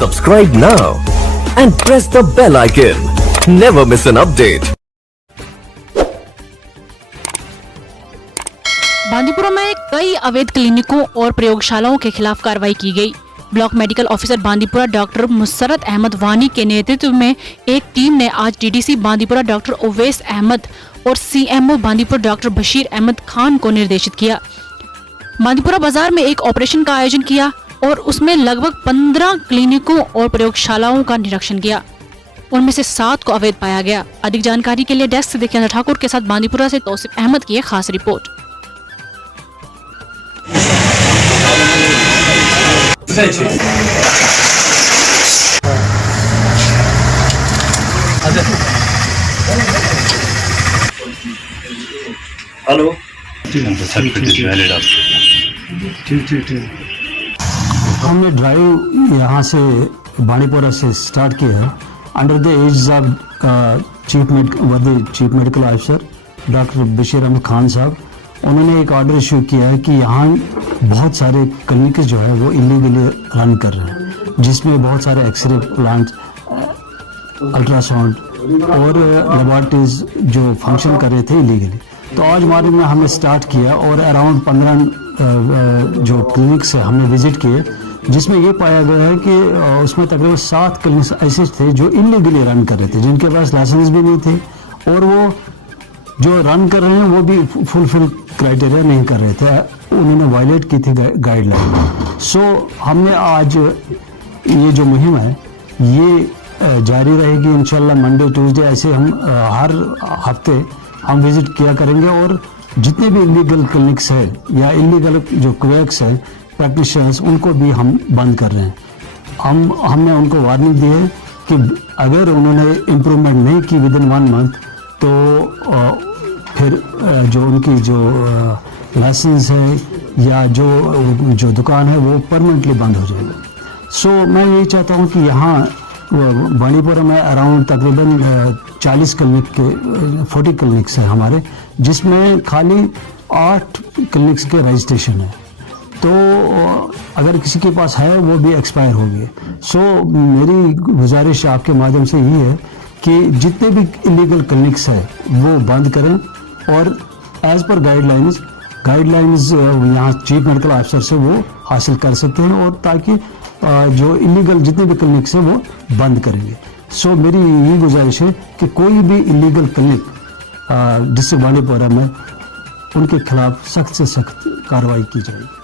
Subscribe now and press the bell icon. Never miss an update. Bandipora में कई अवैध क्लिनिकों और प्रयोगशालाओं के खिलाफ कार्रवाई की गई। Block medical officer Bandipura doctor Musarrat Ahmad Wani के नेतृत्व में एक टीम ने आज डीडीसी बांदीपुरा डॉक्टर उवैस अहमद और सीएमओ बांदीपुरा डॉक्टर बशीर अहमद खान को निर्देशित किया। बांदीपुरा बाजार में एक ऑपरेशन का आयोजन किया और उसमें लगभग 15 क्लिनिकों और प्रयोगशालाओं का निरीक्षण किया। उनमें से 7 को अवैध पाया गया। अधिक जानकारी के लिए डेस्क से देखिए ठाकुर के साथ बांदीपुरा से तौसीफ अहमद की एक खास रिपोर्ट। हेलो हमने ड्राइव यहाँ से बांदीपुरा से स्टार्ट किया है under the age of chief medical officer doctor Bashir Ahmad Khan sahab. उन्होंने एक ऑर्डर इशू किया है कि यहाँ बहुत सारे क्लिनिक जो है वो इलीगली रन कर रहे हैं, जिसमें बहुत सारे एक्सरे प्लांट, अल्ट्रासाउंड और लेबॉरेटरीज जो फंक्शन कर रहे थे इलीगली। तो आज मॉर्निंग में हमने स्टार्ट किया और अराउंड 15 जो क्लिनिक्स है हमने विजिट किए, जिसमें ये पाया गया है कि उसमें तकरीबन 7 क्लिनिक्स ऐसे थे जो इलीगली रन कर रहे थे, जिनके पास लाइसेंस भी नहीं थे और वो जो रन कर रहे हैं वो भी फुलफिल क्राइटेरिया नहीं कर रहे थे, उन्होंने वायलेट की थी गाइडलाइन। सो हमने आज ये जो मुहिम है ये जारी रहेगी इंशाल्लाह। मंडे ट्यूसडे ऐसे हम हर हफ्ते हम विजिट किया करेंगे और जितने भी इलीगल क्लिनिक्स है या इलीगल जो क्लिनिक्स है प्रैक्टिशनर्स, उनको भी हम बंद कर रहे हैं। हमने उनको वार्निंग दी है कि अगर उन्होंने इम्प्रूवमेंट नहीं की विद इन 1 मंथ तो फिर जो उनकी जो लाइसेंस है या जो दुकान है वो परमानेंटली बंद हो जाएगा। सो मैं यही चाहता हूँ कि यहाँ बांदीपुरा में अराउंड तकरीबन 40 क्लिनिक्स हैं हमारे, जिसमें खाली 8 क्लिनिक्स के रजिस्ट्रेशन है। तो अगर किसी के पास है वो भी एक्सपायर हो गए। सो मेरी गुजारिश आपके माध्यम से ये है कि जितने भी इलीगल क्लिनिक्स है वो बंद करें और एज पर गाइडलाइंस यहाँ चीफ मेडिकल ऑफिसर से वो हासिल कर सकते हैं और ताकि जो इलीगल जितने भी क्लिनिक्स हैं वो बंद करेंगे। सो मेरी यही गुजारिश है कि कोई भी इलीगल क्लिनिक डिस्ट्रिक्ट बांदीपुरा में उनके खिलाफ सख्त से सख्त कार्रवाई की जाएगी।